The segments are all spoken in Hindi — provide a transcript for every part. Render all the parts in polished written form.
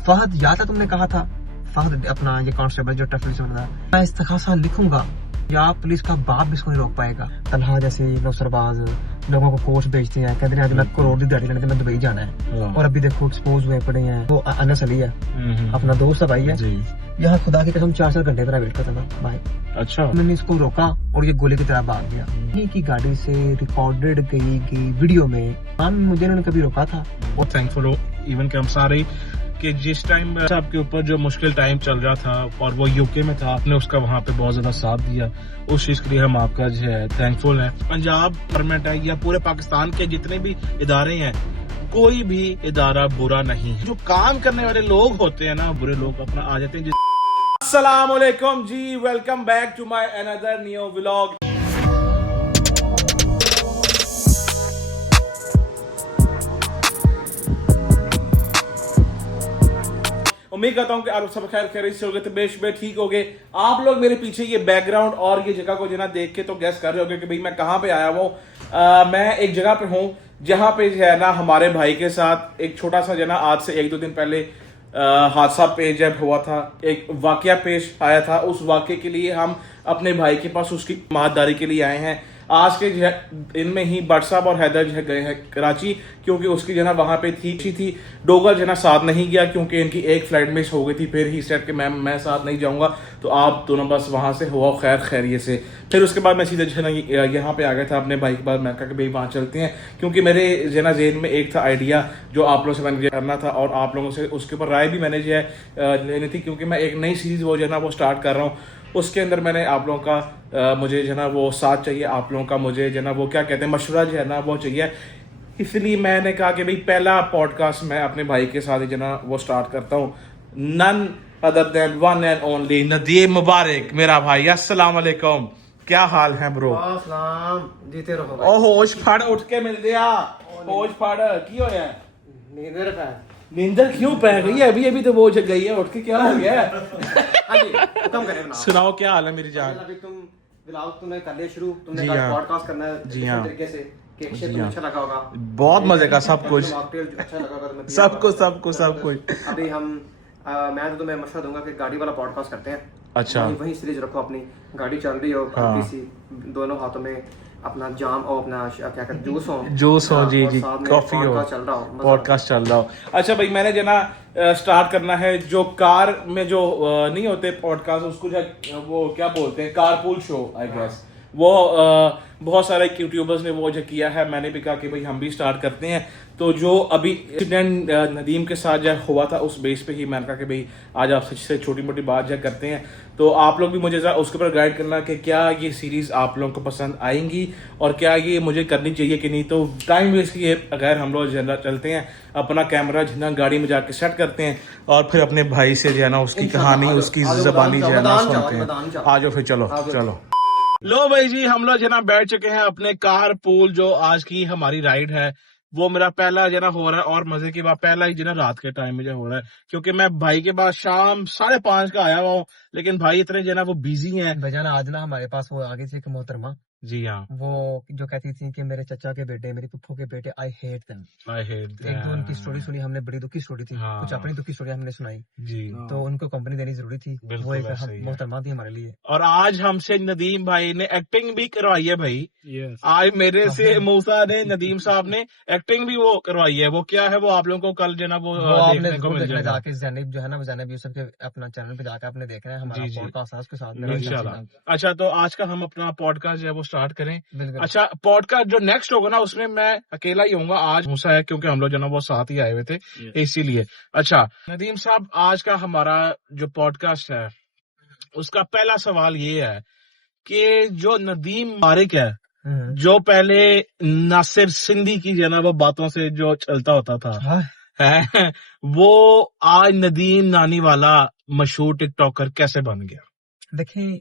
फहद याद था तुमने कहा था, फहद अपना ये कांस्टेबल जो ट्रैफिक पुलिस में था, मैं इस्तिगासा लिखूंगा या पुलिस का बाप भी इसको नहीं रोक पाएगा। तलहा जैसे नौसरबाज लोगों को कोच बेचते हैं, कहते हैं आज मैं करोड़ की दिहाड़ी लेने मैं दुबई जाना है, और अभी देखो एक्सपोज हुए पड़े हैं। वो अनस अली है, अपना दोस्त है भाई है, यहाँ खुदा की कसम 4-4 घंटे मेरा वेट करता था भाई। अच्छा, मैंने इसको रोका और ये गोले की तरह भाग गया। इन्हीं की गाड़ी से रिकॉर्डेड गई वीडियो में मुझे इन्होंने कभी रोका था। और थैंकफुल हो इवन कि हम सारे कि जिस टाइम आपके ऊपर जो मुश्किल टाइम चल रहा था और वो यूके में था, आपने उसका वहाँ पे बहुत ज्यादा साथ दिया। उस चीज के लिए हम आपका जो है थैंकफुल है। पंजाब गवर्नमेंट है या पूरे पाकिस्तान के जितने भी इदारे हैं, कोई भी इदारा बुरा नहीं है। जो काम करने वाले लोग होते हैं ना, बुरे लोग अपना आ जाते हैं। अस्सलाम वालेकुम जी, welcome back to my another new vlog. उम्मीद करता हूँ कि आप सब खैर खैरियत से होंगे, तबीयत शबीयत ठीक हो गए। आप लोग मेरे पीछे ये बैकग्राउंड और ये जगह को जना देख के तो गैस कर रहे होंगे कि भाई मैं कहाँ पे आया हूँ। मैं एक जगह पे हूँ जहाँ पे जो है ना हमारे भाई के साथ एक छोटा सा जना आज से 1-2 दिन पहले हादसा पेश जब हुआ था, एक वाकया पेश आया था। उस वाकये के लिए हम अपने भाई के पास उसकी माददारी के लिए आए हैं। आज के जो है इनमें ही भट्ट साहब और हैदर जो है गए हैं कराची, क्योंकि उसकी जना वहाँ पे थी। डोगर जना साथ नहीं गया क्योंकि इनकी एक फ्लाइट मिस हो गई थी। फिर ही सेट के मैं साथ नहीं जाऊँगा, तो आप दोनों बस वहाँ से हुआ खैरियत से। फिर उसके बाद मैं सीधे जो है ना यहाँ पे आ गया था अपने भाई के बाद। मैं कहा कि भाई वहाँ चलते हैं, क्योंकि मेरे जना जेन में एक था आइडिया जो आप लोगों से मैंने करना था और आप लोगों से उसके ऊपर राय भी मैंने जो है लेनी थी, क्योंकि मैं एक नई सीरीज वो जो है ना वो स्टार्ट कर रहा हूँ। उसके अंदर मैंने आप लोगों का मुझे जो है ना वो साथ चाहिए, आप लोगों का मुझे जो है ना वो क्या कहते हैं मशवरा जो है ना वो चाहिए। इसलिए मैंने कहा कि भाई पहला पॉडकास्ट मैं अपने भाई के साथ ही जो है ना वो स्टार्ट करता हूँ। None other than one and only Nadeem Mubarak, मेरा भाई। अस्सलाम वालेकुम, क्या हाल है ब्रो? जीते रहो। ओ होश फड़, उठ के मिल दिया। होश फड़ की होया? नींदर क्यों पै गई है? अभी तो वो जग गई है, उठ के क्या हो गया? सुनाओ क्या हाल है मेरी जान? अभी तुम व्लॉग तुमने कर लिया शुरू, तुमने जी कल हाँ। पॉडकास्ट करना है जी हाँ। तरीके से केक शेक जी तुम्हें हाँ। अच्छा लगा होगा, बहुत मजे का सब कुछ, अच्छा लगा होगा तुम्हें, सब कुछ। अभी हम मैं तो तुम्हें मशवरा दूंगा कि गाड़ी वाला पॉडकास्ट करते हैं। अच्छा। वही सीरीज रखो, अपनी गाड़ी चल रही हो हल्की सी, दोनों हाथों में अपना जाम और अपना क्या कहते हैं जूस हो जी, कॉफी हो, पॉडकास्ट चल रहा हो। अच्छा भाई, मैंने जो ना स्टार्ट करना है जो कार में जो नहीं होते पॉडकास्ट, उसको जो वो क्या बोलते हैं, कारपूल शो आई गेस। वो बहुत सारे यूट्यूबर्स ने वो जो किया है, मैंने भी कहा कि भाई हम भी स्टार्ट करते हैं। तो जो अभी इंसिडेंट नदीम के साथ जो हुआ था उस बेस पे ही मैंने कहा कि भाई आज आप से छोटी मोटी बात जो करते हैं। तो आप लोग भी मुझे जरा उसके ऊपर गाइड करना कि क्या ये सीरीज आप लोगों को पसंद आएंगी और क्या ये मुझे करनी चाहिए कि नहीं। तो टाइम वेस्ट किए अगर हम लोग जनरल चलते हैं, अपना कैमरा जितना गाड़ी में जाके सेट करते हैं और फिर अपने भाई से जो है ना उसकी कहानी, उसकी जबानी जो है ना सुनते हैं। आ जाओ फिर, चलो। लो भाई जी, हम लोग जना बैठ चुके हैं अपने कार पूल। जो आज की हमारी राइड है वो मेरा पहला जना हो रहा है, और मजे की बात पहला ही जना रात के टाइम में जो हो रहा है, क्योंकि मैं भाई के पास शाम 5:30 का आया हुआ हूँ। लेकिन भाई इतने जना वो बिजी हैं। भैया आज ना हमारे पास वो आगे से एक मोहतरमा, जी हाँ, वो जो कहती थी कि मेरे चचा के बेटे, मेरी पुप्पो के बेटे, आई हेट देम। एक दो उनकी स्टोरी सुनी हमने, बड़ी दुखी स्टोरी थी। हाँ। कुछ अपनी दुखी स्टोरी हमने सुनाई जी। तो उनको कंपनी देनी जरूरी थी। वो एक मोहतरमा थी हमारे लिए। और आज हमसे नदीम भाई ने एक्टिंग भी करवाई है भाई। आज मेरे से मूसा ने, नदीम साहब ने एक्टिंग भी वो करवाई है। वो क्या है वो आप लोगों को कल जो ना वो देखने को मिल जाएगा। जाके जैनब जो है ना, जैनब यूसुफ के अपना चैनल पे जाकर आपने देखना है हमारा पॉडकास्ट उसके साथ इंशाल्लाह। अच्छा, तो आज का हम अपना पॉडकास्ट जो है वो स्टार्ट करें। अच्छा, पॉडकास्ट जो नेक्स्ट होगा ना उसमें मैं अकेला ही होऊंगा। आज मूसा है क्योंकि हम लोग जो ना वो साथ ही आए हुए थे, इसीलिए। अच्छा नदीम साहब, आज का हमारा जो पॉडकास्ट है उसका पहला सवाल ये है कि जो नदीम मुबारक है, जो पहले नासिर सिंधी की जो ना वो बातों से जो चलता होता था है, वो आज नदीम नानी वाला मशहूर टिकटॉकर कैसे बन गया? देखिए,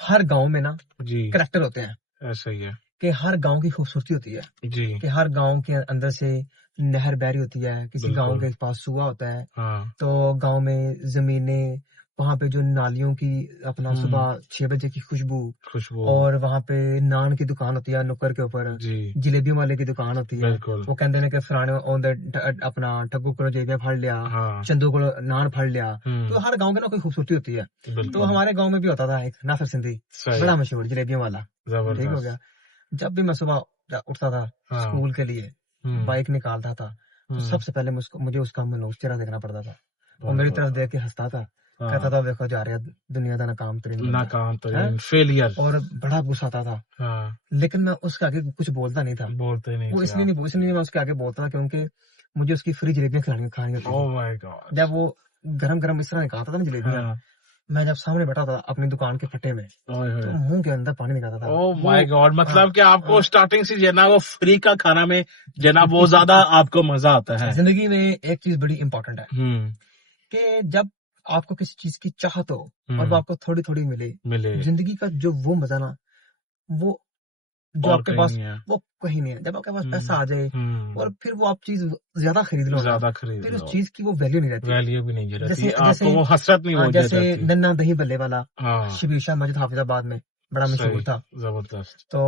हर गांव में ना जी करैक्टर होते हैं। ऐसा ही है कि हर गांव की खूबसूरती होती है जी, कि हर गांव के अंदर से नहर बहरी होती है, किसी गांव के पास सुआ होता है। हाँ। तो गांव में जमीनें वहाँ पे जो नालियों की अपना सुबह 6 बजे की खुशबू, खुशबू और वहाँ पे नान की दुकान होती है नुक्कर के ऊपर, जी जलेबियों वाले की दुकान होती है। बिल्कुल वो कहते हैं कि फलाने अपना ठग्गू को जलेबियां फाड़ लिया, हाँ चंदू को नान फाड़ लिया। तो हर गांव के ना कोई खूबसूरती होती है। तो बिल्कुल हमारे गांव में भी होता था एक नासिर सिंधी, सही बड़ा मशहूर जलेबियों वाला। ठीक हो जबरदस्त गया। जब भी मैं सुबह उठता था हाँ स्कूल के लिए, बाइक निकालता था, तो हम्म, सबसे पहले मुझे उसका मनहूस चेहरा देखना पड़ता था। वो बहुत मेरी बढ़िया। तरफ देख के हंसता था, हाँ, कहता था देखो जा रहा दुनिया का नाकाम तरीन बंदा, नाकाम तो हैं? फेलियर और बड़ा गुस्सा आता था। हाँ लेकिन मैं उसके आगे कुछ बोलता नहीं था। बोलते नहीं वो थे इसलिए मैं उसके आगे बोलता था क्योंकि मुझे उसकी फ्री जलेबियां खानी होती ओह थी। माय गॉड जब वो गरम गरम इस तरह निकालता था ना जलेबियां, हाँ मैं जब सामने बैठा था अपनी दुकान के फट्टे में, ओए तो होए मुंह के अंदर पानी निकलता था। ओह वो माय गॉड हाँ, मतलब कि आपको हाँ, स्टार्टिंग से जो है ना वो फ्री का खाना में जो है ना वो ज्यादा आपको मजा आता है जिंदगी में एक चीज बड़ी इंपॉर्टेंट है हम्म कि जब आपको किसी चीज की चाहत हो और वो हम्म आपको थोड़ी थोड़ी मिले, मिले जिंदगी का जो वो मजा ना, वो जो और आपके कहीं पास नहीं है वो कहीं नहीं है। जब आपके पास पैसा आ जाए और हम्म फिर वो आप चीज ज्यादा खरीद लो ना, ज्यादा खरीद फिर उस लो चीज की वो वैल्यू नहीं रहती। वैल्यू भी नहीं रहती जैसे आपको जैसे वो हसरत नहीं हो जैसे जाती नन्ना दही बल्ले वाला हाँ शबीर शाह मस्जिद हाफिजाबाद में बड़ा मशहूर सही था। जबरदस्त तो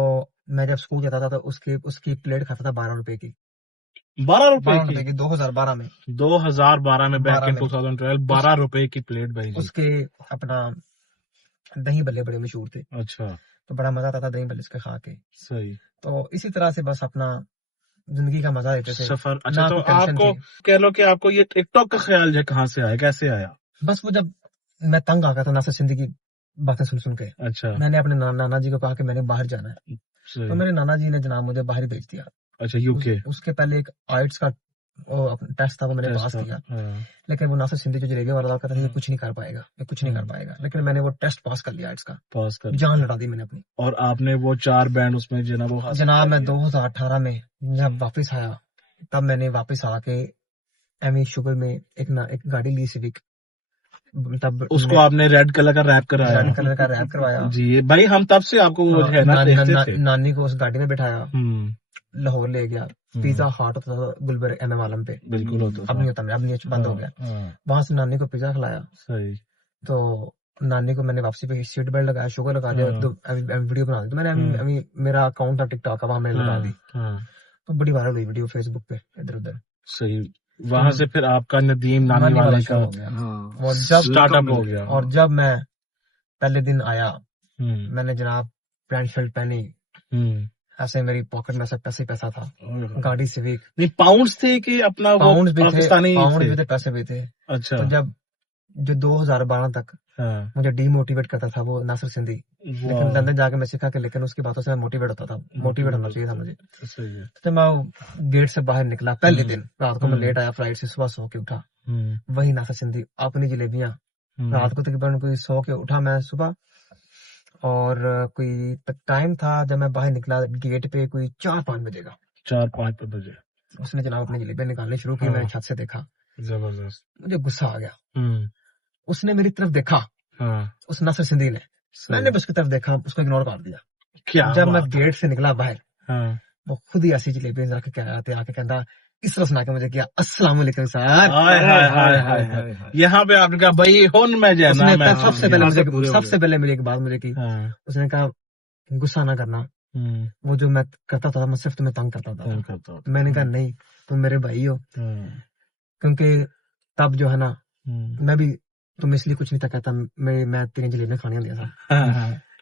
मैं जब स्कूल जाता था तो उसकी उसकी प्लेट खाता था 12 रुपए की। 12 रुपए 12 रुपए की 2012 में, 2012 में बैक 12 इन में 2012 उस 12 रुपए की प्लेट भाई जी उसके अपना दही बल्ले बड़े मशहूर थे। अच्छा तो बड़ा मजा आता था दही बल्ले उसके खा के। सही तो इसी तरह से बस अपना जिंदगी का मजा लेते थे, सफर अच्छा ना तो कोई टेंशन आपको थी। कह लो कि आपको ये टिकटॉक का ख्याल जो है कहाँ से आया कैसे आया बस वो जब मैं तंग आ गया था नासिर सिंधी की बातें सुन सुन के, अच्छा मैंने अपने नाना जी को कहा कि मैंने बाहर जाना है। तो सही मेरे नाना जी ने जनाब मुझे बाहर ही भेज दिया। अच्छा यूके उसके पहले एक आइट्स का टेस्ट था, वो मैंने पास टेस्ट किया। हाँ लेकिन वो नासिर सिंधी जो जलेबी वाला था, कहता था ये कुछ नहीं कर पाएगा, ये कुछ नहीं कर पाएगा। लेकिन मैंने वो टेस्ट पास कर लिया आइट्स का, पास कर जान लड़ा दी मैंने अपनी। और आपने वो 4 बैंड उसमें जो है ना वो हासिल जनाब कर मैं लिए 2018 में जब वापस आया, तब मैंने वापस आके एमई शुगर में एक गाड़ी ली सिविक। तब उसको आपने रेड कलर का रैप कराया रेड कलर का रैप करवाया। जी भाई हम तब से आपको वो जो है ना देखते थे नानी को उस गाड़ी में बिठाया, हम्म लाहौर ले गया। पिज्जा हाट होता था गुलबर एमएम आलम पे, बिल्कुल होता अब था नहीं होता, अब नहीं, बंद हो गया। हाँ वहां से नानी को पिज्जा खिलाया। सही तो नानी को मैंने वापसी पे सीट बेल्ट लगाया, शुगर लगा दिया, हाँ, तो वीडियो बना दी। तो मैंने अभी मेरा अकाउंट था टिकटॉक का, वहां मैंने लगा दी। हाँ तो बड़ी वायरल हुई वीडियो फेसबुक पे इधर उधर। सही वहां से फिर आपका नदीम नानी नानी वाले वाला का शुरू हो गया। हाँ और जब स्टार्टअप हो गया और जब मैं पहले दिन आया, हम्म मैंने जनाब पैंट शर्ट पहनी, हम्म ऐसे मेरी पॉकेट में सब पैसे ही पैसा था। गाड़ी सिविक, नहीं पाउंड्स थे कि अपना वो पाउंड भी थे, पाकिस्तानी पाउंड थे भी थे, पैसे भी थे। अच्छा तो जब जो 2012 तक हाँ मुझे डीमोटिवेट करता था वो नासिर सिंधी, लेकिन वाह लंदन जाके मैं सीखा कि लेकिन उसकी बातों से मैं मोटिवेट होता था, मोटिवेट होना चाहिए था मुझे। सही है तो मैं गेट से बाहर निकला पहले दिन, रात को मैं लेट आया फ्लाइट से, सुबह सो के उठा, वही नासिर सिंधी अपनी जलेबियां। रात को तकरीबन कोई सो के उठा मैं सुबह, और कोई टाइम था जब मैं बाहर निकला गेट पे कोई 4-5 बजे का। 4-5 बजे उसने जनाब अपनी जलेबियां निकालनी शुरू की, हाँ। मैंने छत से देखा, जबरदस्त मुझे गुस्सा आ गया। उसने मेरी तरफ देखा, हाँ उस नासिर सिंधी ने, मैंने भी उसकी तरफ देखा, उसको इग्नोर कर दिया। क्या जब मैं बात है गेट से निकला बाहर, हाँ वो खुद ही ऐसी जलेबियां रख के आया, आके कहता इस तरह सुना के मुझे किया, अस्सलाम वालेकुम सर। हाय हाय हाय हाय हाय यहाँ पे आपने कहा भाई हुन मैं जाना उसने मैं तब सबसे पहले मुझे एक बात मुझे की, हाँ उसने कहा गुस्सा ना करना, वो जो मैं करता था मैं सिर्फ तुम्हें तंग करता था। मैंने कहा नहीं, तुम मेरे भाई हो। क्योंकि तब जो है ना, मैं भी तुम इसलिए कुछ नहीं था कहता, मैं तेरी जलेबियां खानी होंदियां सा,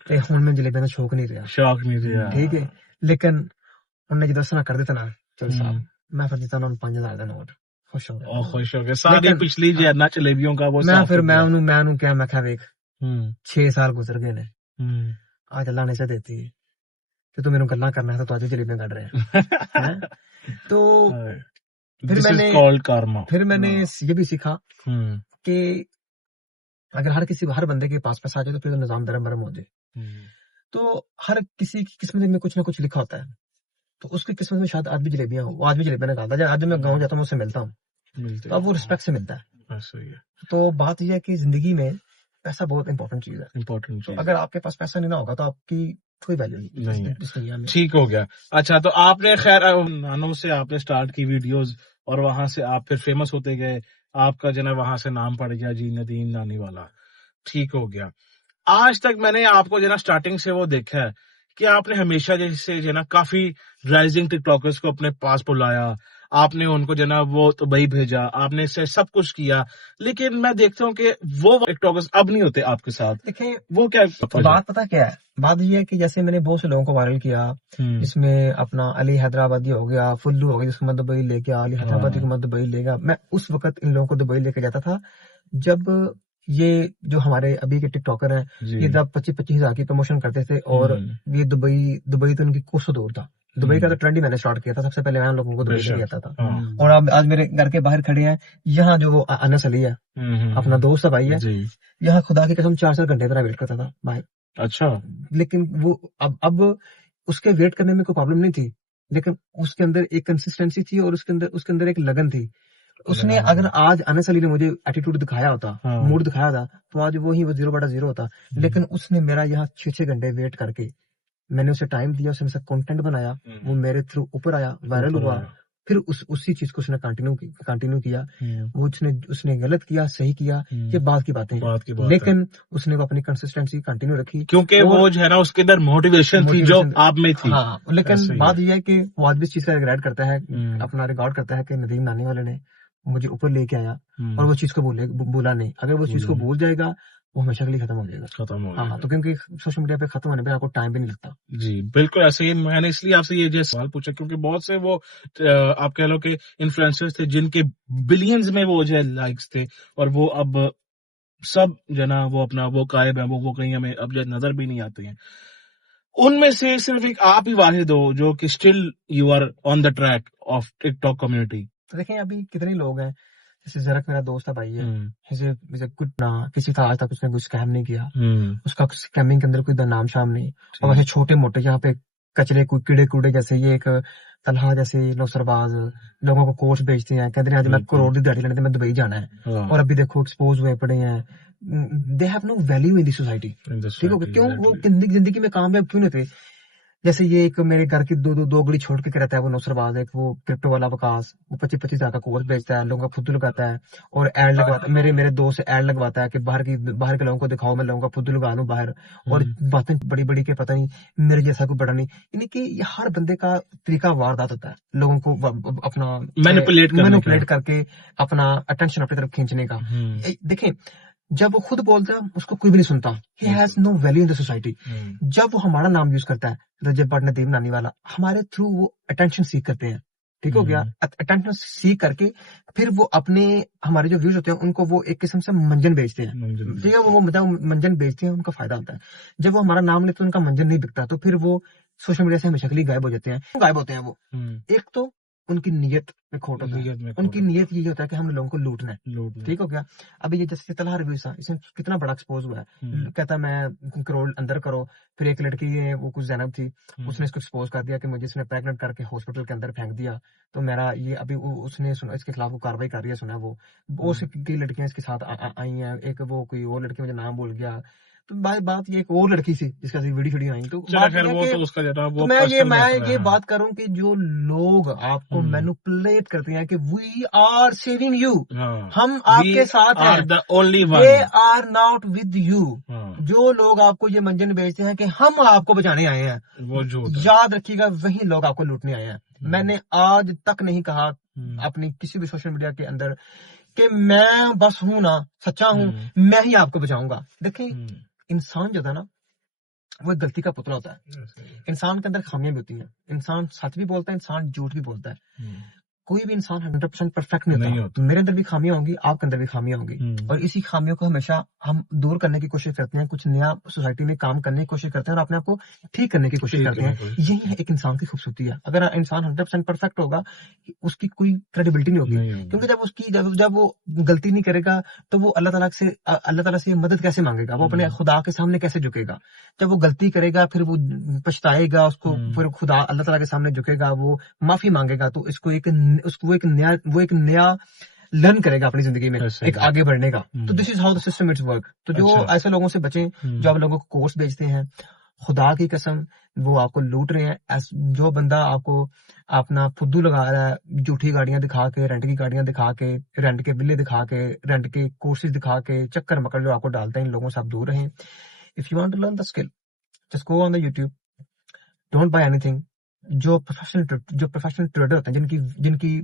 ते हुन मैं जलेबियां का शौक नहीं रहा, शौक नहीं रहा ठीक है। लेकिन उन्हें जो दसना कर देता ना चल साहब, मैं फिर देता उन्होंने 5000 का नोट, खुश हो गया। खुश हो गया सारी पिछली जो है ना जलेबियों का वो मैं फिर मैं उन्होंने क्या मैं वेख 6 6 साल गुजर गए ने, आज अल्लाह ने से देती है कि तू मेरे गल्ला करना है तो आज जलेबियां काट रहे हैं। तो फिर मैंने ये भी सीखा कि अगर हर बंदे के पास पैसा आ जाए तो फिर तो निजाम दरम बरम हो जाए। तो हर किसी की किस्मत में कुछ ना कुछ लिखा होता है, तो उसकी किस्मत में शायद आज भी जलेबियां हो, वो आज भी जलेबियां निकालता है। आज मैं गाँव जाता हूँ उससे मिलता हूँ, तो अब वो रिस्पेक्ट से मिलता है। तो बात यह है कि जिंदगी में पैसा बहुत इंपॉर्टेंट चीज है। तो अगर आपके पास पैसा नहीं ना होगा तो आपकी कोई वैल्यू नहीं है इस दुनिया में। ठीक हो गया। अच्छा तो आपने खैर नानो से आपने स्टार्ट की वीडियोस और वहां से आप फिर फेमस होते गए, आपका जो है वहां से नाम पड़ गया जी नदीम नानी वाला। ठीक हो गया। आज तक मैंने आपको जो है ना स्टार्टिंग से वो देखा है कि आपने हमेशा जैसे जो है ना काफी राइजिंग टिकटॉकर्स को अपने पास बुलाया, आपने उनको जो है ना वो दुबई भेजा, आपने इससे सब कुछ किया, लेकिन मैं देखता हूँ कि वो टिकटॉकर्स अब नहीं होते आपके साथ। देखिए वो क्या बात पता क्या है, बात ये है कि जैसे मैंने बहुत से लोगों को वायरल किया, जिसमें अपना अली हैदराबादी हो गया, फुल्लू हो गया जिसको मैं दुबई ले गया, अली हैदराबादी को मैं दुबई ले गया। मैं उस वक्त इन लोगों को दुबई लेके जाता था जब ये जो हमारे अभी के टिकटॉकर हैं, ये जब 25-25 हजार की प्रमोशन करते थे, और ये दुबई तो उनकी कोसों दूर था। दुबई का तो ट्रेंड ही मैंने स्टार्ट किया था, सबसे पहले मैं लोगों को दुबई लेके जाता था। और अब आज मेरे घर के बाहर खड़े हैं, यहाँ जो वो अनस अली है, अपना दोस्त है भाई है, यहाँ खुदा की कसम 4-4 घंटे मेरा वेट करता था भाई। अच्छा। लेकिन वो अब उसके वेट करने में कोई प्रॉब्लम नहीं थी, लेकिन उसके अंदर एक कंसिस्टेंसी थी और उसके अंदर एक लगन थी। उसने अगर आज अनस अली ने मुझे एटीट्यूड दिखाया होता, मूड दिखाया था, तो आज वो 0/0 होता। लेकिन उसने मेरा यहाँ 6-6 घंटे वेट करके, मैंने उसे टाइम दिया, उसने मेरे कंटेंट बनाया, वो मेरे थ्रू ऊपर आया, वायरल हुआ, फिर उसी चीज को उसने कंटिन्यू किया। वो उसने गलत किया, सही किया, ये बात की बातें, लेकिन उसने वो अपनी कंसिस्टेंसी कंटिन्यू रखी, क्योंकि वो जो है ना उसके अंदर मोटिवेशन थी जो आप में थी। हाँ, लेकिन बात यह है कि वो आज भी इस चीज का रिग्रेट करता है, अपना रिकॉर्ड करता है कि नदीम नानी वाले ने मुझे ऊपर लेके आया और वो चीज को बोला नहीं। अगर वो चीज को भूल जाएगा, वो हमेशा के लिए खत्म हो जाएगा। हाँ, तो क्योंकि सोशल मीडिया पे खत्म होने पे आपको टाइम भी नहीं लगता। जी बिल्कुल ऐसे ही मैंने इसलिए आपसे ये जो सवाल पूछा, क्योंकि बहुत से वो आप कह लो कि इन्फ्लुएंसर्स थे जिनके बिलियंस में वो जो है लाइक्स थे, और वो अब सब जो है ना वो अपना वो गायब है, वो कहीं हमें अब जो नजर भी नहीं आते हैं। उनमें से सिर्फ एक आप ही वाहिद हो जो कि still you are on the track of TikTok community. तो देखें अभी कितने लोग हैं, जैसे जरक मेरा दोस्त है भाई है, कुछ ना किसी का आज तक उसने कोई स्कैम नहीं किया, उसका स्कैमिंग के अंदर कोई नाम शाम नहीं। और वैसे छोटे मोटे यहाँ पे कचरे कीड़े कूड़े, जैसे ये एक तलहा जैसे नौसरबाज लोगों को कोर्स बेचते हैं, कहते हैं आज मैं करोड़ की दिहाड़ी लेने थे, मैं दुबई जाना है, और अभी देखो एक्सपोज हुए पड़े हैं। They have no value in the society. ठीक हो गया, क्यों वो जिंदगी में कामयाब क्यों नहीं थे? जैसे ये एक मेरे घर की दो गली छोड़ के रहता है वो नौसरबाज, एक वो क्रिप्टो वाला वकास, वो 25-25 हजार का कोर्स बेचता है, लोगों का फुद्दू लगाता है और एड लगवाता है। मेरे दोस्त एड लगवाता है कि बाहर के लोगों को दिखाओ, मैं लोगों का फुद्दू लगा लूं बाहर, और बातें बड़ी बड़ी के पता नहीं मेरे जैसा कोई बड़ा नहीं। यानी कि हर बंदे का तरीका वारदात होता है, लोगों को अपना मैनिपुलेट करके अपना अटेंशन अपनी तरफ खींचने का। देखें, जब वो खुद बोलता है उसको कोई भी नहीं सुनता, he has no value in the society. जब वो हमारा नाम यूज करता है, रजब भट्ट नदीम नानी वाला, हमारे थ्रू वो अटेंशन सीख करते हैं। ठीक हो गया, अटेंशन सीख करके फिर वो अपने हमारे जो व्यूज होते हैं उनको वो एक किस्म से मंजन बेचते हैं। ठीक है, वो मंजन बेचते हैं, उनका फायदा होता है। जब वो हमारा नाम लेते हैं उनका मंजन नहीं बिकता, तो फिर वो सोशल मीडिया से हमेशा के लिए गायब हो जाते हैं। गायब होते हैं वो, एक तो उनकी नीयत में खोट होता है, उनकी नीयत ये होता है कि हम लोगों को लूटना है। ठीक हो गया, अभी ये जैसे तलहा रिव्यू था, इसमें कितना बड़ा एक्सपोज हुआ है, कहता मैं करोड़ अंदर करो। फिर एक लड़की है, वो कुछ जैनब थी, उसने इसको एक्सपोज कर दिया कि मुझे इसने प्रेग्नेंट करके हॉस्पिटल के अंदर फेंक दिया। तो मेरा ये अभी उसने सुना, इसके खिलाफ वो कार्रवाई कर रही है, सुना वो कई लड़कियां इसके साथ आई हैं। एक वो कोई और लड़की, मुझे नाम भूल गया, तो भाई बात ये एक और लड़की थी जिसका वीडियो आई। तो मैं ये बात करूं कि जो लोग आपको मैनिपुलेट करते हैं कि वी आर सेविंग यू, हम आपके साथ हैं, they are not with you. जो लोग आपको ये मंजन बेचते हैं कि हम आपको बचाने आए हैं, वो याद रखिएगा वही लोग आपको लूटने आए हैं। मैंने आज तक नहीं कहा अपनी किसी भी सोशल मीडिया के अंदर कि मैं बस हूं ना, सच्चा हूं, मैं ही आपको बचाऊंगा। देखिए, इंसान जो था ना, वो एक गलती का पुतला होता है। इंसान के अंदर खामियां भी होती हैं, इंसान सच भी बोलता है, इंसान झूठ भी बोलता है। कोई भी इंसान 100% परफेक्ट नहीं होता। मेरे अंदर भी खामियां होंगी, आपके अंदर भी खामियां होंगी, और इसी खामियों को हमेशा हम दूर करने की कोशिश करते हैं, कुछ नया सोसाइटी में काम करने की कोशिश करते हैं और अपने आप को ठीक करने की कोशिश करते हैं। यही है एक इंसान की खूबसूरती है। अगर इंसान 100% परफेक्ट होगा, उसकी कोई क्रेडिबिलिटी नहीं होगी, क्योंकि जब वो गलती नहीं करेगा तो वो अल्लाह ताला से मदद कैसे मांगेगा, वो अपने खुदा के सामने कैसे झुकेगा। जब वो गलती करेगा फिर वो पछताएगा, उसको फिर खुदा अल्लाह ताला के सामने झुकेगा, वो माफी मांगेगा, तो वो एक नया लर्न करेगा अपनी जिंदगी में, एक आगे बढ़ने का। तो this is how the system it's work. तो जो ऐसे लोगों से बचें जो आप लोगों को कोर्स बेचते हैं, खुदा की कसम वो आपको लूट रहे हैं। जो बंदा आपको अपना फुद्दू लगा रहा है, झूठी गाड़ियां दिखा के, रेंट की गाड़ियां दिखा के, रेंट के बिल्ले दिखा के, रेंट के कोर्सेज दिखा के, चक्कर मकर जो आपको डालते हैं, इन लोगों से आप दूर रहें। If you want to learn the skill, just go on the YouTube, don't buy anything. जो प्रोफेशनल ट्रेडर होते हैं, जिनकी जिनकी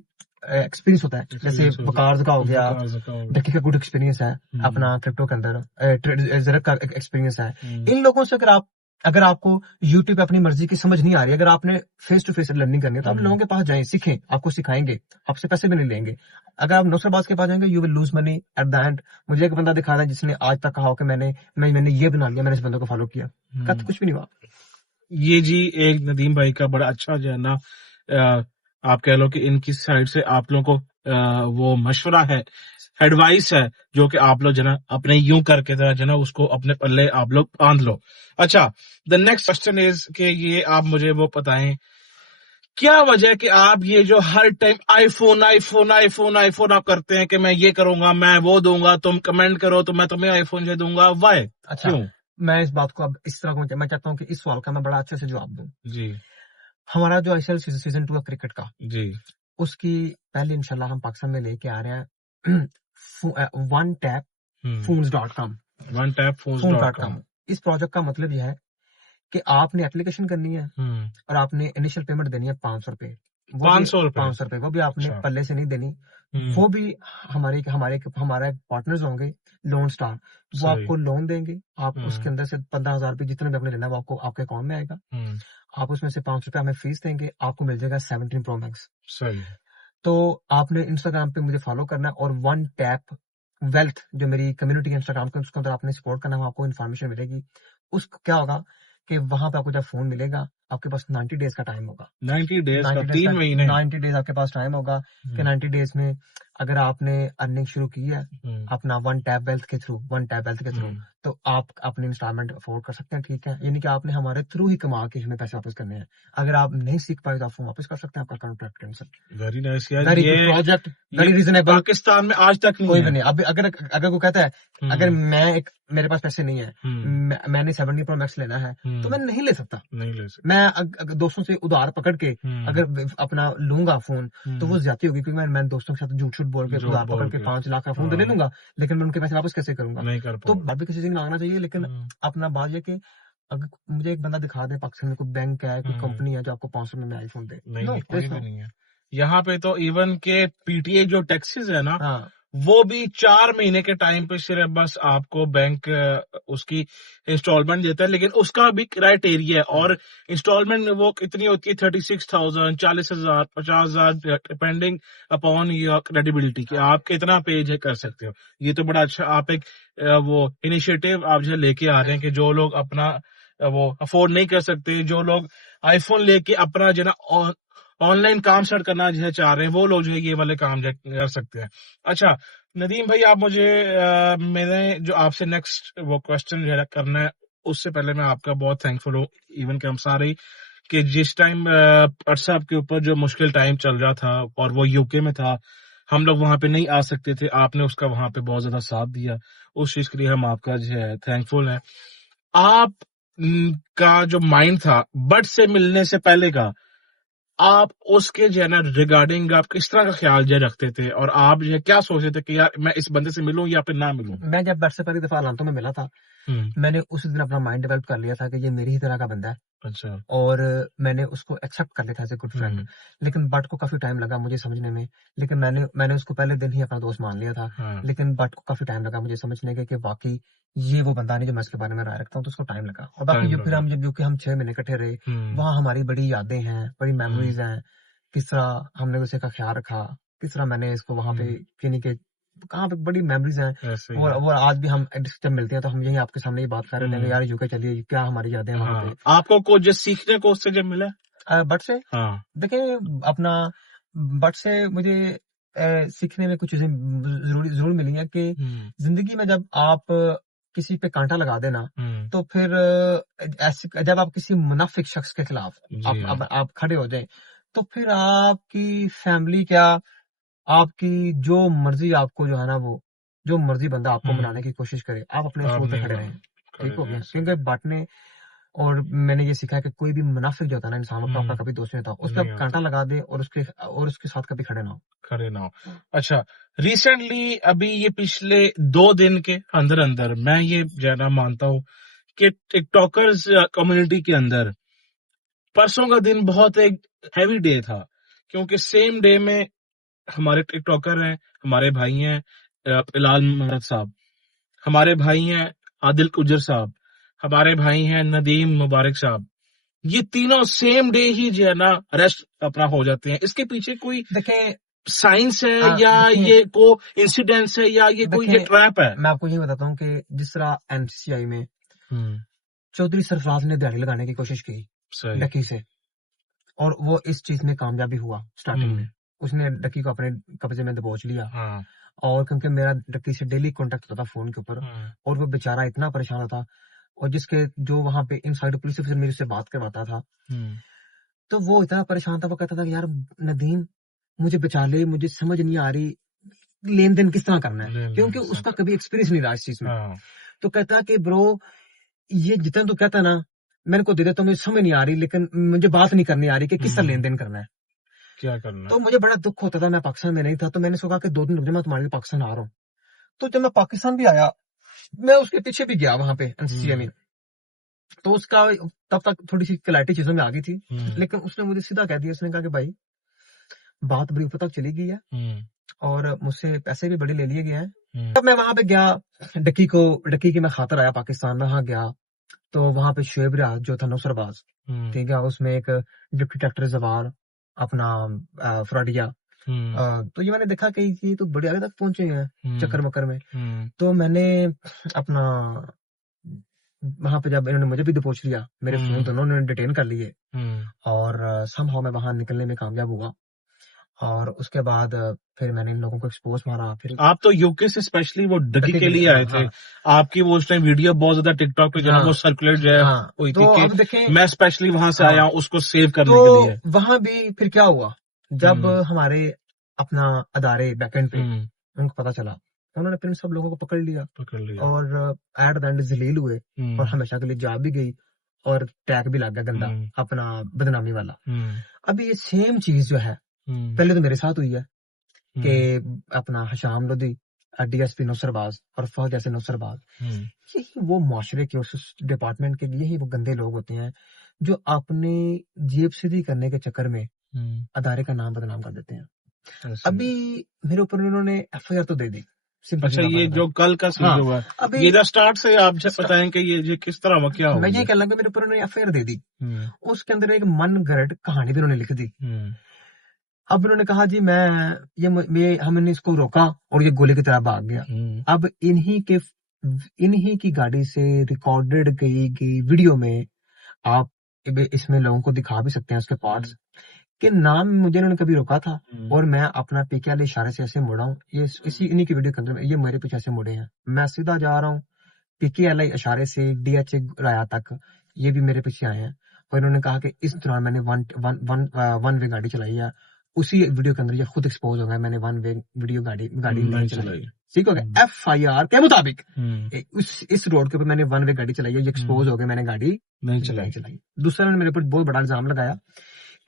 एक्सपीरियंस होता है, जैसे Experience होता वकार का हो गया, वकार का हो गया। डक्की का गुड एक्सपीरियंस है अपना क्रिप्टो के अंदर, ज़रक का एक्सपीरियंस है। इन लोगों से अगर आपको यूट्यूब पे अपनी मर्जी की समझ नहीं आ रही, अगर आपने फेस टू फेस लर्निंग करनी है, तो आप लोगों के पास जाएं, सीखें, आपको सिखाएंगे, आपसे पैसे भी नहीं लेंगे। अगर आप नौसरबाज के पास जाएंगे, you will lose money at the end. मुझे एक बंदा दिखा रहा है जिसने आज तक कहा हो कि मैंने ये बना लिया, मैंने इस बंदे को फॉलो किया, कहते कुछ भी नहीं हुआ। ये जी एक नदीम भाई का बड़ा अच्छा जो है ना, आप कह लो कि इनकी साइड से आप लोगों को वो मशवरा है, एडवाइस है, जो कि आप लोग जो ना अपने यूं करके जो ना उसको अपने पल्ले आप लोग बांध लो। अच्छा, द नेक्स्ट क्वेश्चन इज कि ये आप मुझे वो बताएं, क्या वजह है कि आप ये जो हर time iPhone iPhone iPhone iPhone आप करते हैं कि मैं ये करूंगा, मैं वो दूंगा, तुम कमेंट करो तो मैं तुम्हें आईफोन जो दूंगा, वाई? अच्छा, क्यों? मैं इस बात को अब इस तरह को मैं चाहता हूँ कि इस सवाल का मैं बड़ा अच्छे से जवाब दूं। जी हमारा जो आईसीएल सीजन 2 है क्रिकेट का, जी उसकी पहले इंशाल्लाह हम पाकिस्तान में लेके आ रहे हैं वन टैप फोन्स.com। वन टैप फोन्स.com। इस प्रोजेक्ट का मतलब यह है कि आपने एप्लीकेशन करनी है और आपने इनिशियल पेमेंट देनी है 500 रुपए। 500 रुपए? 500 रुपए, वो भी आपने अच्छा। पल्ले से नहीं देनी। हम्म, वो भी हमारे पार्टनर्स होंगे, लोन स्टार, वो सही। आपको लोन देंगे। आप हम्म, उसके अंदर से 15,000 रुपए जितने भी आपने लेना है, वो आपको आपके अकाउंट में आएगा। हम्म, आप उसमें से 500 रुपए हमें फीस देंगे, आपको मिल जाएगा 17 प्रो मैक्स। सही। तो आपने इंस्टाग्राम पे मुझे फॉलो करना है और वन टैप वेल्थ जो मेरी कम्युनिटी है इंस्टाग्राम पे, उसके अंदर आपने सपोर्ट करना है, आपको इन्फॉर्मेशन मिलेगी। उसको क्या होगा कि वहां पे आपको जब फोन मिलेगा, आपके पास 90 डेज का टाइम होगा। 90 डेज का 90 डेज 3 महीने? 90 डेज आपके पास टाइम होगा कि 90 डेज में अगर आपने अर्निंग शुरू की है अपना वन टैप वेल्थ के थ्रू, तो आप अपनी इंस्टॉलमेंट अफोर्ड कर सकते हैं। ठीक है, यानी कि आपने हमारे थ्रू ही कमा के हमें पैसे वापस करने हैं। अगर आप नहीं सीख पाए तो आप फोन वापस कर सकते हैं, आपका कॉन्ट्रैक्ट कैंसिल। वेरी नाइस यार, वेरी ये गुड प्रोजेक्ट, ये वेरी रीजनेबल। पाकिस्तान में आज तक नहीं कोई है। भी नहीं। अब अगर कोई कहता है अगर मेरे पास पैसे नहीं है, मैंने 70 प्रो मैक्स लेना है, तो मैं नहीं ले सकता। नहीं ले सकते। मैं अगर दोस्तों से उधार पकड़ के अगर अपना लूंगा फोन, तो वो ज्यादा होगी, क्योंकि मैं दोस्तों के साथ झूठ झूठ बोल के झूठ उधार बोल पकड़ के के। 5 लाख का फोन तो ले लूंगा, लेकिन मैं उनके पैसे वापस कैसे करूंगा? नहीं कर तो पाओगे। बात भी किसी से नहीं मांगना चाहिए, लेकिन अपना बात ये कि अगर मुझे एक बंदा दिखा दे पाकिस्तान में, कोई बैंक है, कोई कंपनी है जो आपको 500 में आईफोन दे, नहीं नो, नहीं, कोई there's भी no। नहीं है। यहाँ पे तो इवन के पीटीए जो टैक्सेस है ना, हाँ, वो भी 4 महीने के टाइम पे सिर्फ बस आपको बैंक उसकी इंस्टॉलमेंट देता है, लेकिन उसका भी क्राइटेरिया है। और इंस्टॉलमेंट में वो कितनी होती है, 36,000, 40,000, 50,000, डिपेंडिंग अपॉन योर क्रेडिबिलिटी कि आप कितना पेज है कर सकते हो। ये तो बड़ा अच्छा आप एक वो इनिशिएटिव आप जो लेके आ रहे हैं कि जो लोग अपना वो अफोर्ड नहीं कर सकते, जो लोग आईफोन लेके अपना जो ना ऑनलाइन काम स्टार्ट करना जो है चाह रहे हैं, वो लोग जो है ये वाले काम जो है कर सकते हैं। अच्छा नदीम भाई, आप मुझे मैंने जो आपसे नेक्स्ट वो क्वेश्चन जो है करना है, उससे पहले मैं आपका बहुत थैंकफुल हूँ, इवन कि हम सारे कि जिस टाइम व्हाट्सएप के ऊपर जो मुश्किल टाइम चल रहा था और वो यूके में था, हम लोग वहां पे नहीं आ सकते थे, आपने उसका वहां पे बहुत ज्यादा साथ दिया, उस चीज के लिए हम आपका जो है थैंकफुल है। आप का जो माइंड था बट से मिलने से पहले का, आप उसके जो है ना रिगार्डिंग आप किस तरह का ख्याल जो है रखते थे, और आप जो है क्या सोचते थे कि यार मैं इस बंदे से मिलूं या फिर ना मिलूं? मैं जब बट से पहली दफा अलांतो में मिला था, मैंने उस दिन अपना माइंड डेवलप कर लिया था कि ये मेरी ही तरह का बंदा है, अच्छा। और मैंने उसको एक्सेप्ट कर लिया था एज ए गुड फ्रेंड। लेकिन बट को काफी टाइम लगा मुझे समझने में, लेकिन मैंने उसको पहले दिन ही अपना दोस्त मान लिया था। लेकिन बट को काफी टाइम लगा मुझे समझने के कि वाकई ये वो बंदा नहीं जो मैं इसके बारे में राय रखता हूँ, तो उसको टाइम लगा। और बाकी फिर हम जब यूके हम 6 महीने इकट्ठे रहे, वहाँ हमारी बड़ी यादें हैं, बड़ी मेमोरीज हैं, किस तरह हमने उसे का ख्याल रखा, किस तरह मैंने इसको वहां पे यानी कि कहाँ पे बड़ी मेमोरीज हैं। ऐसे ही और है। वो आज भी हम जब मिलते हैं तो हम यही आपके सामने ये बात कर रहे हैं यार यूके चलिए, क्या हमारी यादें हैं वहां पे। आपको कुछ जो सीखने को उससे जब मिला? बट से देखिए अपना बट से मुझे सीखने में कुछ चीजें जरूर मिली है कि जिंदगी में जब आप किसी पे कांटा लगा देना, तो फिर ऐसे जब आप किसी मुनाफिक शख्स के खिलाफ आप खड़े हो जाए, तो फिर आपकी फैमिली क्या, आपकी जो मर्जी आपको जो है ना, वो जो मर्जी बंदा आपको मनाने की कोशिश करे, आप अपने आप उसूल पे नहीं खड़े मान रहें। खड़े ठीक हो रहे, गया, ऐसे। क्योंकि बट ने और मैंने ये सीखा है कि कोई भी मुनाफिक जो होता है ना इंसान, उसका आपका कभी दोस्त नहीं होता, उस नहीं पर होता। कांटा लगा दे और उसके साथ कभी खड़े ना हो। खड़े ना हो। अच्छा, रिसेंटली अभी ये पिछले 2 दिन के अंदर अंदर मैं ये जो है ना मानता हूँ कि टिकटॉकर्स कम्युनिटी के अंदर परसों का दिन बहुत एक हैवी डे था, क्योंकि सेम डे में हमारे टिकटॉकर हैं, हमारे भाई हैं बिलाल महमद साहब, हमारे भाई हैं आदिल कुजर साहब, हमारे भाई हैं नदीम मुबारक साहब। ये तीनों सेम डे ही जो है ना अरेस्ट अपना हो जाते हैं। इसके पीछे कोई देखें, साइंस है या देखिए, ये को इंसिडेंस है या ये कोई ये देखें, ट्रैप है? मैं आपको ये बताता हूँ कि जिस तरह एमसीआई में हम्म, चौधरी सरफराज ने दिहाड़ी लगाने की कोशिश की सही। डकी से, और वो इस चीज में कामयाबी हुआ स्टार्टिंग हम्म, में। उसने डकी को अपने कब्जे में दबोच लिया, हाँ, और क्योंकि मेरा डकी से डेली कांटेक्ट होता था फोन के ऊपर, और वो बेचारा इतना परेशान होता, और जिसके जो वहां पे इनसाइड पुलिस ऑफिसर मेरे से बात करवाता था, हम्म, तो वो इतना परेशान था। वो कहता था कि यार नदीम, मुझे बचा ले, मुझे समझ नहीं आ रही लेन देन किस तरह करना है, लेन क्योंकि देन उसका सब। कभी एक्सपीरियंस नहीं रहा इस चीज में। हाँ, तो कहता कि ब्रो, ये जितना तू कहता ना, मैंने को दे देता, मुझे समझ नहीं आ रही, लेकिन मुझे बात नहीं करनी आ रही कि किस तरह लेन देन करना है। क्या करना तो मुझे बड़ा दुख होता था, मैं पाकिस्तान में नहीं था, तो मैंने सोचा कि 2 दिन रुक जा, मैं तुम्हारे लिए पाकिस्तान आ रहा हूँ। तो जब मैं पाकिस्तान भी आया, मैं उसके पीछे भी गया वहां पे एनसीसीए में, तो उसका तब तक थोड़ी सी क्लैरिटी चीजों में आ गई थी, लेकिन उसने मुझे सीधा कह दिया, उसने कहा कि भाई, बात बड़ी ऊपर तक चली गई है, और मुझसे पैसे भी बड़े ले लिए गए हैं। तब मैं वहां पे गया, डकी की मैं खातर आया पाकिस्तान में, वहां गया तो वहां पे शुएब रियाज जो था नौसरबाज, ठीक है, उसमें एक डिप्टी डायरेक्टर जवार अपना फ्रॉडिया, तो ये मैंने देखा कि ये तो बड़े आगे तक पहुंचे हैं चक्कर मक्कर में। तो मैंने अपना वहां पे जब इन्होंने मुझे भी दबोच लिया, मेरे फोन दोनों ने डिटेन कर लिए, और समहाउ मैं वहां निकलने में कामयाब हुआ। और उसके बाद फिर मैंने इन लोगों को एक्सपोज मारा। फिर आप तो यूके से स्पेशली वो डकी डकी के के लिए लिए, आए थे। हाँ, आपकी वो उस टाइम वीडियो बहुत ज्यादा टिकटॉक पे जो है हाँ, वो सर्कुलेट जो है हाँ। हुई तो थी कि अब देखें, मैं स्पेशली वहां से आया हाँ, हूँ उसको सेव करने तो के लिए। वहां भी फिर क्या हुआ, जब हमारे अपना अदारे बैकएंड पे हम्म, उनको पता चला, उन्होंने फिर इन सब लोगों को पकड़ लिया, पकड़ लिया। और एट द एंड जलील हुए, और हम्म, हमेशा के लिए जा भी गई, और टैग भी लग गया गंदा, हम्म, अपना बदनामी वाला। हम्म, अभी ये सेम चीज जो है हम्म, पहले तो मेरे साथ हुई है कि हम्म, अपना हशाम लोधी, डीएसपी नौसरबाज और फहद जैसे नौसरबाज, हम्म, यही वो माशरे के उस डिपार्टमेंट के, यही वो गंदे लोग होते हैं जो अपने जेब सीधी करने के चक्कर में अदारे का नाम बदनाम कर देते हैं। ऐसे। अभी मेरे ऊपर इन्होंने एफआईआर तो दे दी, सिंपल सी अच्छा, बात ये बता। जो कल का सीन हाँ, जो हुआ है, अभी ये द स्टार्ट से आप जब बताएं कि ये किस तरह हुआ, क्या मैं हुआ ये ये? कहने लगा, मेरे ऊपर उन्होंने एफआईआर दे दी, हम्म, उसके अंदर एक मन गढ़ कहानी भी उन्होंने लिख दी। हम्म, अब उन्होंने कहा जी, हमने इसको रोका और ये गोली की तरह भाग गया। हम्म, अब इन्हीं की गाड़ी से रिकॉर्डेड गई वीडियो में आप इसमें लोगों को दिखा भी सकते हैं उसके पार्ट्स, के नाम मुझे इन्होंने कभी रोका था, और मैं अपना पीके वाले इशारे से ऐसे मुड़ा हूँ, ये इन्हीं की वीडियो के अंदर ये मेरे पीछे ऐसे मुड़े हैं, मैं सीधा जा रहा हूँ पीके वाले इशारे से डीएचए राया तक, ये भी मेरे पीछे आए हैं। और इन्होंने कहा कि इस दौरान मैंने वन वे गाड़ी चलाई है, उसी वीडियो के अंदर ये खुद एक्सपोज हो गया, मैंने वन वे वीडियो गाड़ी नहीं चलाई। ठीक हो गया, एफआईआर के मुताबिक इस रोड के ऊपर मैंने वन वे गाड़ी चलाई है, ये एक्सपोज हो गया, मैंने गाड़ी नहीं चलाई। दूसरा, उन्होंने मेरे ऊपर बहुत बड़ा इल्जाम लगाया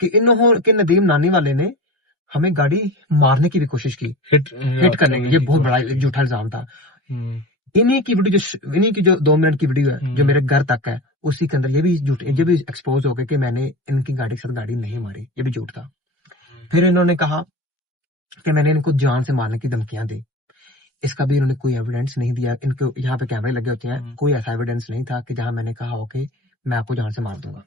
कि के नदीम नानी वाले ने हमें गाड़ी मारने की भी कोशिश की, हिट करने की। ये बहुत बड़ा झूठा इल्जाम था। इन्हीं की जो 2 मिनट की वीडियो है जो मेरे घर तक है, उसी के अंदर ये भी एक्सपोज हो गया कि मैंने इनकी गाड़ी के साथ गाड़ी नहीं मारी, ये भी झूठ था। फिर इन्होंने कहा कि मैंने इनको जान से मारने की धमकियां दी, इसका भी इन्होंने कोई एविडेंस नहीं दिया। इनके यहाँ पे कैमरे लगे होते हैं, कोई ऐसा एविडेंस नहीं था कि जहां मैंने कहा हो कि मैं आपको जान से मार दूंगा।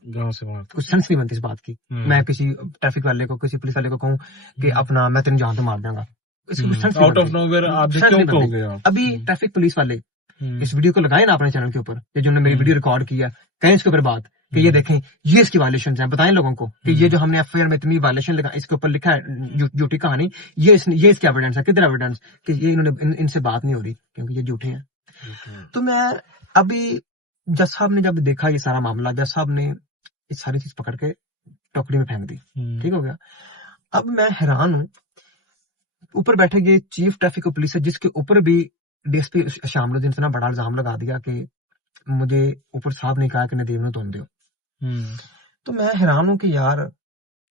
कुछ सेंस नहीं बनती इस बात की। मैं किसी ट्रैफिक वाले को, किसी पुलिस वाले को कहूँ कि अपना मैं तेरी जान से मार दूंगा, इसकी कुछ सेंस नहीं आउट ऑफ बनती। नोवेयर आप सेंस क्यों नहीं बनती। कहोगे आप? अभी ट्रैफिक पुलिस वाले इस वीडियो को लगाए ना अपने चैनल के ऊपर, ये जो मेरी वीडियो रिकॉर्ड की है, कहें इसके ऊपर बात कि ये देखें, ये इसकी वायलेशन है, बताएं लोगों को कि ये जो हमने एफआईआर में इतनी वायलेशन लिखा, इसके ऊपर लिखा है झूठी कहानी, ये इसकी एविडेंस है, किधर एविडेंस कि ये इन्होंने इनसे बात नहीं हो रही क्योंकि ये झूठे हैं। तो मैं अभी जज साहब ने जब देखा ये सारा मामला, जज साहब ने ये सारी चीज पकड़ के टोकरी में फेंक दी। ठीक हो गया। अब मैं हैरान हूं, ऊपर बैठे ये चीफ ट्रैफिक पुलिस है, जिसके ऊपर भी डीएसपी शामलुद्दीन ने इतना बड़ा इल्जाम लगा दिया कि मुझे ऊपर साहब ने कहा कि नदीम ने तुम दो। हम्म, तो मैं हैरान हूँ कि यार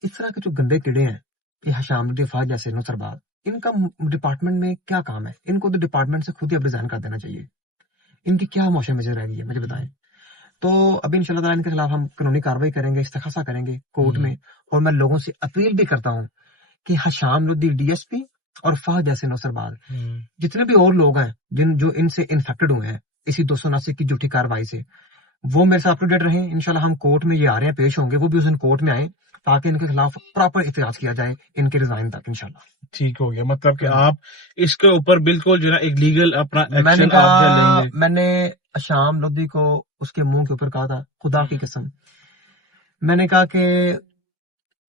इस तरह के जो गंदे कीड़े हैं, ये हशाम फहद जैसे नुसरबाज, इनका डिपार्टमेंट में क्या काम है? इनको तो डिपार्टमेंट से खुद ही अब रिजाइन कर देना चाहिए। इनकी क्या मौशे में रह गई है मुझे बताएं। तो अभी इंशाल्लाह ताला इनके खिलाफ हम कानूनी कार्रवाई करेंगे, इस्तखासा करेंगे कोर्ट में। और मैं लोगों से अपील भी करता हूँ कि हशाम लुद्दी डीएसपी और फहद जैसे नौसरबाज, जितने भी और लोग हैं जिन जो इनसे इन्फेक्टेड हुए हैं इसी 279 की झूठी कार्रवाई से, वो मेरे साथ अप टू डेट रहें। इंशाल्लाह हम कोर्ट में ये आ रहे हैं, पेश होंगे, वो भी उस दिन कोर्ट में आए ताकि इनके खिलाफ प्रॉपर एहतियात किया जाए इनके रिजाइन तक इंशाल्लाह। ठीक हो गया। मतलब कि आप इसके ऊपर बिल्कुल जो है ना एक लीगल अपना मैंने एक्शन आप जो कहा, लेंगे। मैंने शाम लोधी को उसके मुंह के ऊपर कहा था, खुदा की कसम, मैंने कहा कि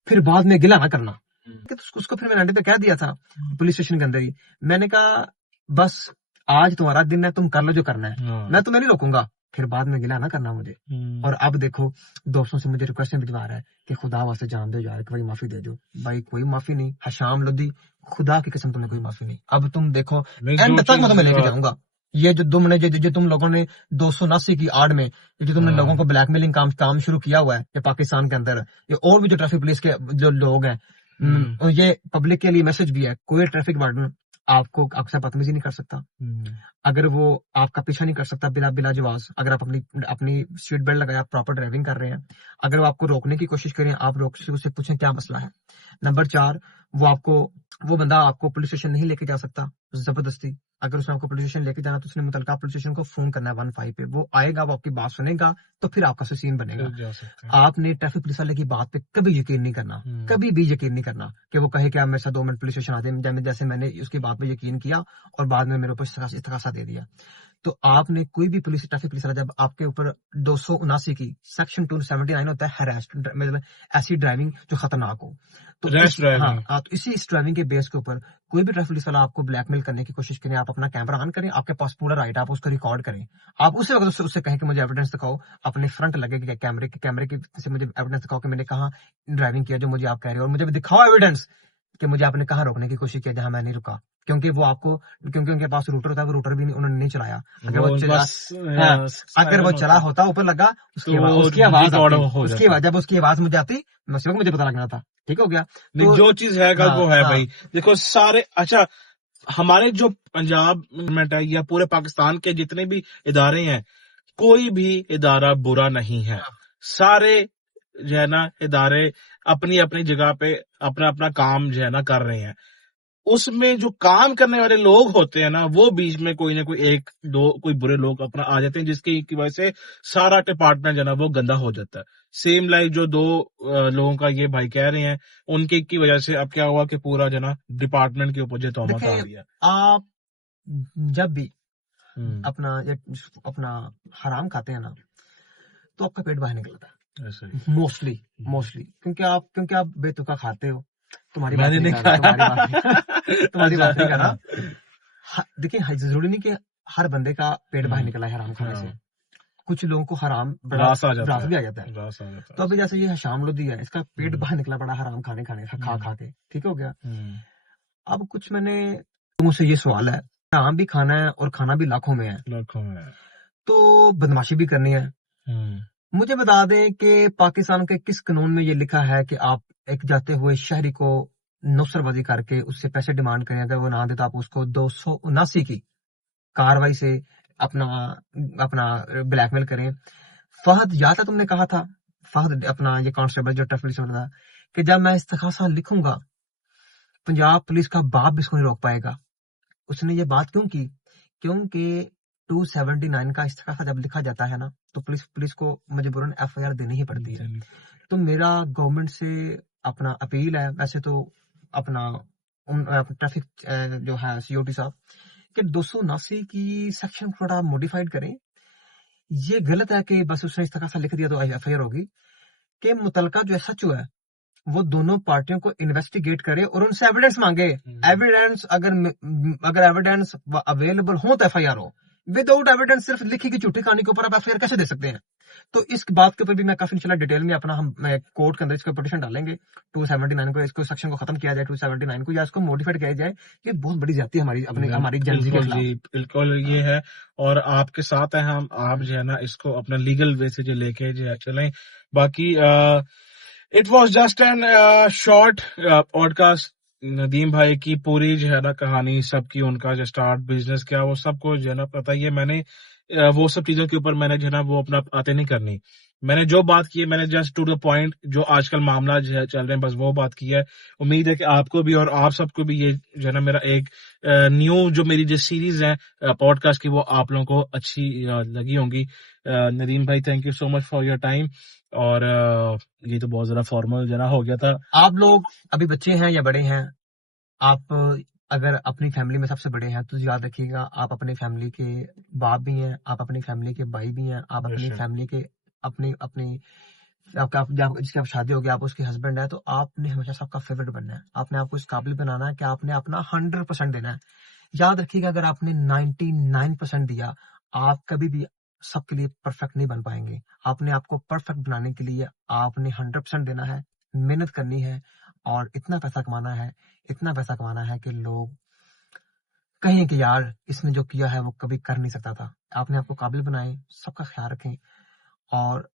फिर बाद में गिला ना करना। कि उसको फिर मैंने अंडे पे कह दिया था पुलिस स्टेशन के अंदर ही। मैंने कहा बस आज तुम्हारा दिन है, तुम कर लो जो करना है, मैं तुम्हें नहीं रोकूंगा, फिर बाद में गिला ना करना मुझे। और अब देखो दोस्तों से मुझे रिक्वेस्ट भिजवा रहा है कि खुदा वास्ते जान दो यार, कोई माफी दे दो। भाई कोई माफी नहीं, हशाम लोधी, खुदा की कसम तुम्हें कोई माफी नहीं। अब तुम देखो एंड तक मैं तुम्हें लेके जाऊंगा। ये जो तुमने जो तुम लोगों ने 279 की आड़ में ये जो तुमने लोगों को ब्लैकमेलिंग काम शुरू किया हुआ है ये पाकिस्तान के अंदर, ये और भी जो ट्रैफिक पुलिस के जो लोग हैं, ये पब्लिक के लिए मैसेज भी है, कोई ट्रैफिक वार्डन आपको आपसे बदतमीजी नहीं कर सकता, अगर वो आपका पीछा नहीं कर सकता बिला जवाब, अगर आप अपनी सीट बेल्ट लगाए, आप प्रॉपर ड्राइविंग कर रहे हैं। अगर वो आपको रोकने की कोशिश करें, आप रोक उससे पूछें क्या मसला है। नंबर 4, वो बंदा आपको पुलिस स्टेशन नहीं लेके जा सकता जबरदस्ती। अगर उसने आपको पुलिस स्टेशन लेके जाना तो उसने मुतलका पुलिस स्टेशन को फोन करना है 15 पे, वो आएगा, वो आपकी बात सुनेगा, तो फिर आपका सीन बनेगा। आपने ट्रैफिक पुलिस वाले की बात पे कभी यकीन नहीं करना, कभी भी यकीन नहीं करना कि वो कहे कि आप मेरे साथ 2 मिनट पुलिस स्टेशन आ जाए, जैसे मैंने उसकी बात पे यकीन किया और बाद में मेरे ऊपर इस्तगासा दे दिया। तो आपने कोई भी ट्रैफिक पुलिस वाला जब आपके ऊपर 279 की सेक्शन 279 होता है हरास, मतलब ऐसी ड्राइविंग जो खतरनाक हो, तो तो इस ड्राइविंग के बेस के ऊपर कोई भी ट्रैफिक पुलिस वाला आपको ब्लैकमेल करने की कोशिश करें, आप अपना कैमरा ऑन करें, आपके पास पूरा राइट, आप उसको रिकॉर्ड करें। आप उसी वक्त उससे कहें कि मुझे एविडेंस दिखाओ, अपने फ्रंट लगे कैमरे की से मुझे एविडेंस दिखाओ कि मैंने कहाँ ड्राइविंग किया जो मुझे आप कह रहे हो, और मुझे भी दिखाओ एविडेंस कि मुझे आपने कहाँ रोकने की कोशिश की जहां मैं नहीं रुका। क्योंकि वो आपको, क्योंकि उनके पास रूटर होता है, वो रूटर भी उन्होंने नहीं चलाया। अगर वो चला होता ऊपर लगा, उसकी आवाज जब उसकी आवाज मुझे आती, मुझे पता लगना था। ठीक हो गया। तो जो चीज है कल वो है भाई। देखो सारे, अच्छा हमारे जो पंजाब गवर्नमेंट है या पूरे पाकिस्तान के जितने भी इदारे हैं, कोई भी इदारा बुरा नहीं है। सारे जो है ना इदारे अपनी अपनी जगह पे अपना अपना काम जो है ना कर रहे हैं। उसमें जो काम करने वाले लोग होते हैं ना, वो बीच में कोई ना कोई एक दो कोई बुरे लोग अपना आ जाते हैं, जिसकी वजह से सारा डिपार्टमेंट जो है ना वो गंदा हो जाता है। सेम लाइक जो 2 लोगों का ये भाई कह रहे हैं, उनके की वजह से अब क्या हुआ कि पूरा जो है ना डिपार्टमेंट के ऊपर जो तोहमत आ रही है। आप जब भी अपना हराम खाते हैं ना, तो आपका पेट बाहर निकलता है मोस्टली क्योंकि आप बेतुका खाते हो। तुम्हारी बात नहीं कर रहा। देखिए जरूरी नहीं कि हर बंदे का पेट बाहर निकला है हराम खाने से, कुछ लोगों को हराम रास भी आ जाता है। तो अभी जैसे ये हशाम लोधी है, इसका पेट बाहर निकला बड़ा हराम खाने खा के, ठीक हो गया। अब कुछ मैंने लोगों से ये सवाल है, हराम भी खाना है और खाना भी लाखों में है, तो बदमाशी भी करनी है। मुझे बता दें कि पाकिस्तान के किस कानून में ये लिखा है कि आप एक जाते हुए शहरी को नुसरबाजी करके उससे पैसे डिमांड करें, अगर वो ना दे तो आप उसको 279 की कार्रवाई से अपना ब्लैकमेल करें। फहद, याद है तुमने कहा था, फहद अपना ये कांस्टेबल जो ट्रैफिक पुलिस वाला था, कि जब मैं इस्तखासा लिखूंगा पंजाब पुलिस का बाप भी इसको नहीं रोक पाएगा। उसने ये बात क्यों की? क्योंकि 279 का इस्तखासा जब लिखा जाता है ना, तो पुलिस को मजबूरन FIR देनी ही पड़ती है। तो मेरा गवर्नमेंट से अपना अपील है, वैसे तो अपना ट्रैफिक जो है COT साहब, कि 279 की सेक्शन थोड़ा मॉडिफाइड करें। ये गलत है कि बस उसने इस्तखासा लिख दिया तो FIR होगी, कि मुतलका जो SHO है वो दोनों पार्टियों को इन्वेस्टिगेट करे और उनसे एविडेंस मांगे। एविडेंस अगर एविडेंस अवेलेबल हो तो FIR हो, विदाउट एविडेंस सिर्फ लिखी की झूठी कहानी के ऊपर आप एफआईआर कैसे दे सकते हैं? तो इस बात के ऊपर भी मैं काफी इंशाल्लाह डिटेल में अपना हम कोर्ट के अंदर इसको पिटीशन डालेंगे 279 को, इसको सेक्शन को खत्म किया जाए 279 को, या इसको मॉडिफाइड किया जाए। ये बहुत बड़ी जाती है हमारी जनजी के बिल्कुल खिलाफ। जी, बिल्कुल ये है, और आपके साथ हैं हम, आप जो है ना इसको अपना लीगल वे से जो लेके जो है चलें। बाकी it was just an short podcast, Nadeem भाई की पूरी जो है ना कहानी सबकी, उनका जो स्टार्ट बिजनेस क्या वो सबको जो है ना पता ही है। मैंने वो सब चीजों के ऊपर मैंने जो है ना वो अपना बातें नहीं करनी, मैंने जो बात की है मैंने जस्ट टू द पॉइंट, जो आजकल मामला जो है चल रहे हैं बस वो बात की है। उम्मीद है कि आपको भी और आप सबको भी ये जो है ना मेरा एक न्यू जो मेरी जो सीरीज है पॉडकास्ट की वो आप लोगों को अच्छी लगी होंगी। नदीम भाई thank you so much for your time, और ये तो बहुत ज्यादा फॉर्मल जना हो गया था। आप लोग अभी बच्चे हैं या बड़े हैं, आप अगर अपनी फैमिली में सबसे बड़े हैं तो याद रखिएगा आप अपनी फैमिली के बाप भी हैं, आप अपनी फैमिली के भाई भी हैं, आप अपनी बेशक। फैमिली के अपनी अपनी आपका जिसकी आप शादी होगी आप उसके हस्बैंड है, तो आपने हमेशा सबका फेवरेट बनना है। आपने आपको इस काबिल बनाना है कि आपने अपना 100% देना है। याद रखिएगा अगर आपने 99% दिया, आप कभी भी सबके लिए परफेक्ट नहीं बन पाएंगे। आपने आपको परफेक्ट बनाने के लिए आपने 100% देना है, मेहनत करनी है, और इतना पैसा कमाना है, इतना पैसा कमाना है कि लोग कहें कि यार इसने जो किया है वो कभी कर नहीं सकता था। आपने आपको काबिल बनाए, सबका ख्याल रखें, और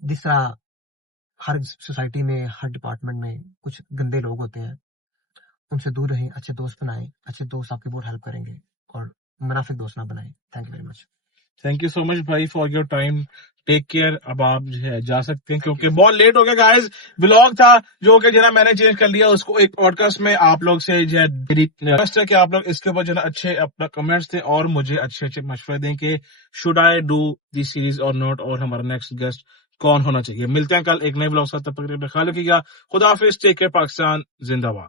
जिस तरह हर सोसाइटी में, हर डिपार्टमेंट में कुछ गंदे लोग होते हैं, उनसे दूर रहें, अच्छे दोस्त बनाएं। अच्छे दोस्त आपकी बहुत हेल्प करेंगे, और मुनाफिक दोस्त ना बनाएं। Thank you very much. Thank you so much भाई for your time, take care. अब आप जो है जा सकते हैं क्योंकि बहुत लेट हो गया गाइस। व्लॉग था जो कि जो है मैंने चेंज कर लिया उसको एक पॉडकास्ट में। आप लोग से जो है रिक्वेस्ट है कि आप लोग इसके ऊपर जो है अच्छे अपना कमेंट्स दें और मुझे अच्छे अच्छे मशवरे दें कि should I do the series और नॉट, और हमारा नेक्स्ट गेस्ट कौन होना चाहिए। मिलते हैं कल एक नए ब्लॉग साथ, तब तक ख्याल रखिएगा। खुदा हाफिज, टेक केयर, पाकिस्तान जिंदाबाद।